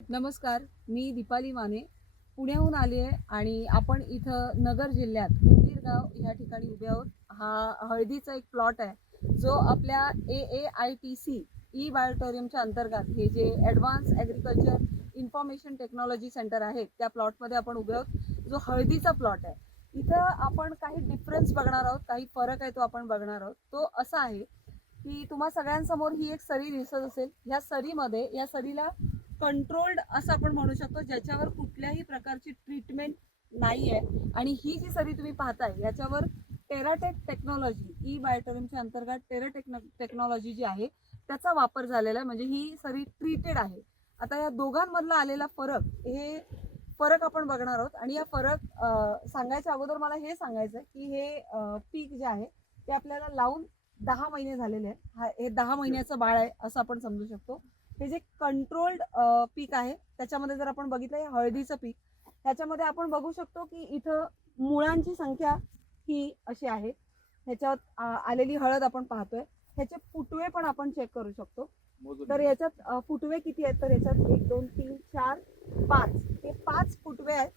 नमस्कार, मी दीपाली माने पुण्याहून आली आहे आणि आपण इथं नगर जिल्ह्यात उंदीरगाव या ठिकाणी उभे आहोत. हा हळदीचा एक प्लॉट आहे जो आपल्या AAITC ई बायोटोरियमच्या अंतर्गत हे जे advance agriculture information technology centre आहे त्या प्लॉटमध्ये आपण उभे आहोत. जो हळदीचा प्लॉट आहे इथं आपण काही डिफरन्स बघणार आहोत, काही फरक आहे तो आपण बघणार आहोत. तो असा आहे की तुम्हा सगळ्यांसमोर ही एक सरी दिसत असेल. या सरीमध्ये या सरीला कंट्रोल्ड असं आपण म्हणू शकतो, ज्याच्यावर कुठल्याही प्रकारची ट्रीटमेंट नाही आहे. आणि ही जी सरी तुम्ही पाहताय याच्यावर टेराटेक टेक्नॉलॉजी ई बायोटोरियमच्या अंतर्गत टेक्नॉलॉजी जी आहे त्याचा वापर झालेला आहे. म्हणजे ही सरी ट्रीटेड आहे. आता या दोघांमधला आलेला फरक आपण बघणार आहोत. आणि या फरक सांगायच्या अगोदर मला हे सांगायचं आहे की हे पीक जे आहे ते आपल्याला लावून 10 महिने झालेले आहे. हे 10 महिन्याचं बाळ आहे असं आपण समजू शकतो. हे जे कंट्रोल्ड पीक आहे त्याच्यामध्ये जर आपण बघितलं हे हळदीचं पीक, ह्याच्यामध्ये आपण बघू शकतो की इथं मुळांची संख्या ही अशी आहे. ह्याच्यात आलेली हळद आपण पाहतोय. ह्याचे फुटवे पण आपण चेक करू शकतो. तर याच्यात फुटवे किती आहेत तर याच्यात 1 2 3 4 5 हे 5 फुटवे आहेत.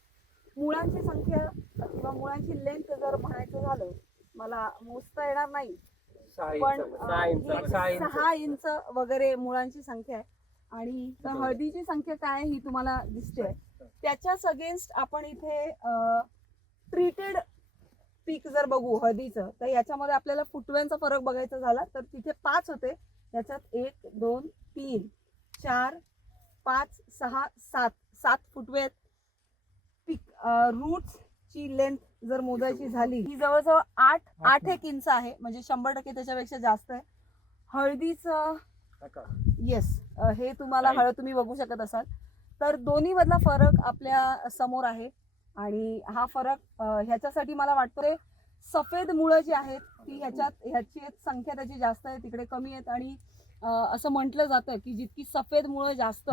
मुळांची संख्या किंवा मुळांची लेंथ जर म्हणायचं झालं मला मोजता येणार नाही, पण 6 इंच वगैरे मुळांची संख्या आहे. आणि हळदीची संख्या काय ही तुम्हाला दिसते. त्याच्याच अगेन्स्ट आपण इथे ट्रीटेड पीक जर बघू हळदीचं तर याच्यामध्ये आपल्याला फुटव्यांचा फरक बघायचा झाला तर तिथे 5 होते. याच्यात 1 2 3 4 5 6 7 फुटवे आहेत. पीक रूटची लेंथ जर मोजायची झाली ही जवळजवळ 8 इंच आहे. म्हणजे 100% त्याच्यापेक्षा जास्त आहे. हळदीचं येस हे तुम्हाला हळद तुम्ही बघू शकत असाल. तर दोन्ही मधला फरक आपल्या समोर आहे. आणि हा फरक ह्याच्यासाठी मला वाटतं सफेद मुळं जी आहेत ती ह्याची संख्या त्याची जास्त आहे, तिकडे कमी आहेत. आणि असं म्हटलं जातं की जितकी सफेद मुळं जास्त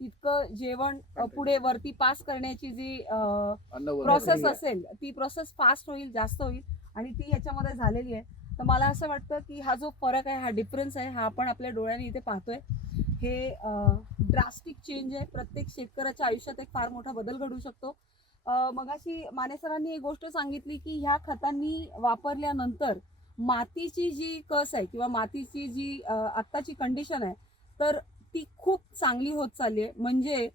तितकं जेवण पुढे वरती पास करण्याची जी प्रोसेस असेल ती प्रोसेस फास्ट होईल, जास्त होईल. आणि ती ह्याच्यामध्ये झालेली आहे. तर मला असं वाटतं की हा जो फरक आहे, हा डिफरन्स आहे, हा आपण आपल्या डोळ्यांनी इथे पाहतोय. हे ड्रास्टिक चेंज आहे. प्रत्येक शेतकऱ्याच्या आयुष्यात एक फार मोठा बदल घडू शकतो. मगाशी माने सरांनी एक गोष्ट सांगितली की ह्या खतांनी वापरल्यानंतर मातीची जी कस आहे किंवा मातीची जी आत्ताची कंडिशन आहे तर ती खूप चांगली होत चालली आहे. म्हणजे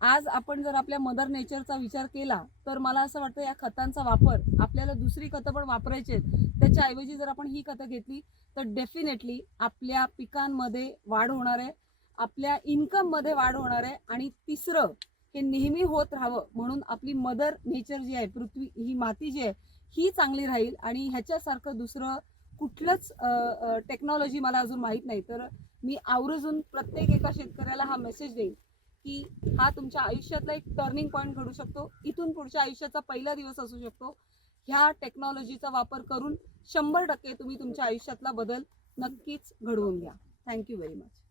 आज आपण जर आपल्या मदर नेचरचा विचार केला तर मला असं वाटतं या खतांचा वापर आपल्याला दुसरी खतं पण वापरायची आहेत, त्याच्याऐवजी जर आपण ही खतं घेतली तर डेफिनेटली आपल्या पिकांमध्ये वाढ होणार आहे, आपल्या इन्कममध्ये वाढ होणार आहे. आणि तिसरं हे नेहमी होत राहावं म्हणून आपली मदर नेचर जी आहे, पृथ्वी ही माती जी आहे ही चांगली राहील. आणि ह्याच्यासारखं दुसरं कुठलंच टेक्नॉलॉजी मला अजून माहीत नाही. तर मी आवर्जून प्रत्येक एका शेतकऱ्याला हा मेसेज देईन की हा तुमच्या आयुष्यातला एक टर्निंग पॉईंट घडू शकतो. इथून पुढच्या आयुष्याचा पहिला दिवस असू शकतो. ह्या टेक्नॉलॉजीचा वापर करून 100% तुम्ही तुमच्या आयुष्यातला बदल नक्कीच घडवून घ्या. Thank you very much.